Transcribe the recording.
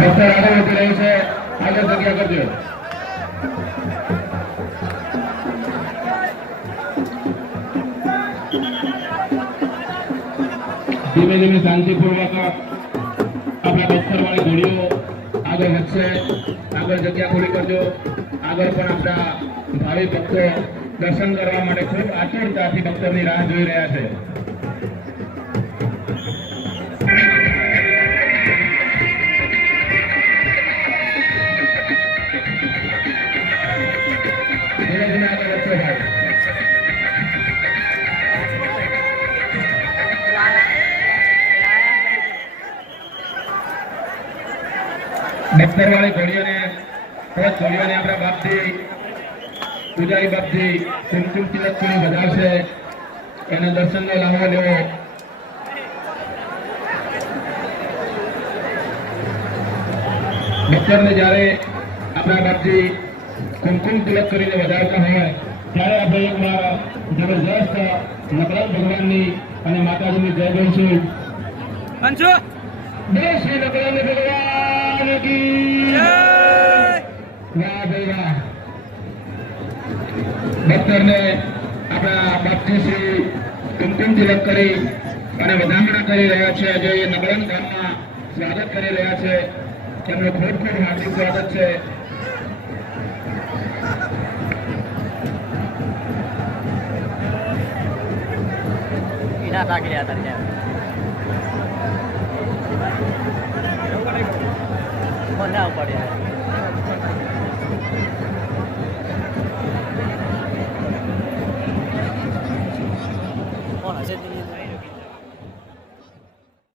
Doctor આગળ વધી રહ્યું છે, આગળ જગ્યા કરજો. ધીમે ધીમે શાંતિપૂર્વક આપણા ડોક્ટર વાળી ઘોડીઓ આગળ વધશે. આગળ જગ્યા ખોલી કરજો. આગળ પણ આપણા ભાવિ ભક્તો દર્શન કરવા માટે ખૂબ આતુરતાથી ડોક્ટરની રાહ જોઈ રહ્યા છે. ધીમે ધીમે આગળ વધશે ભાઈ. ડોક્ટર વાળી ઘોડીઓને આપણા બાપજી પૂજારી બાપજી કુમકુમ તિલકથી વધારશે. એના દર્શનનો લાવો લેવો. ડોક્ટરને જ્યારે આપણા બાપજી કુમકુમ તિલક કરીને વધારતા હોય ત્યારે આપણે એકવાર જબરજસ્ત નકરાજ ભગવાનની અને માતાજીની જય બોલશું. જય શ્રી નકરાજ ભગવાન કી જય. વાહ ભાઈ વાહ. ડોક્ટરને આપણા બાપજી શ્રી કુમકુમ તિલક કરી અને વધામણા કરી રહ્યા છે. આજે એ નગરન ગામમાં સ્વાગત કરી રહ્યા છે. તેમનું ખૂબ ખૂબ હાર્દિક સ્વાગત છે. ના તાકી રહ્યા હતા મને આવ પડ્યા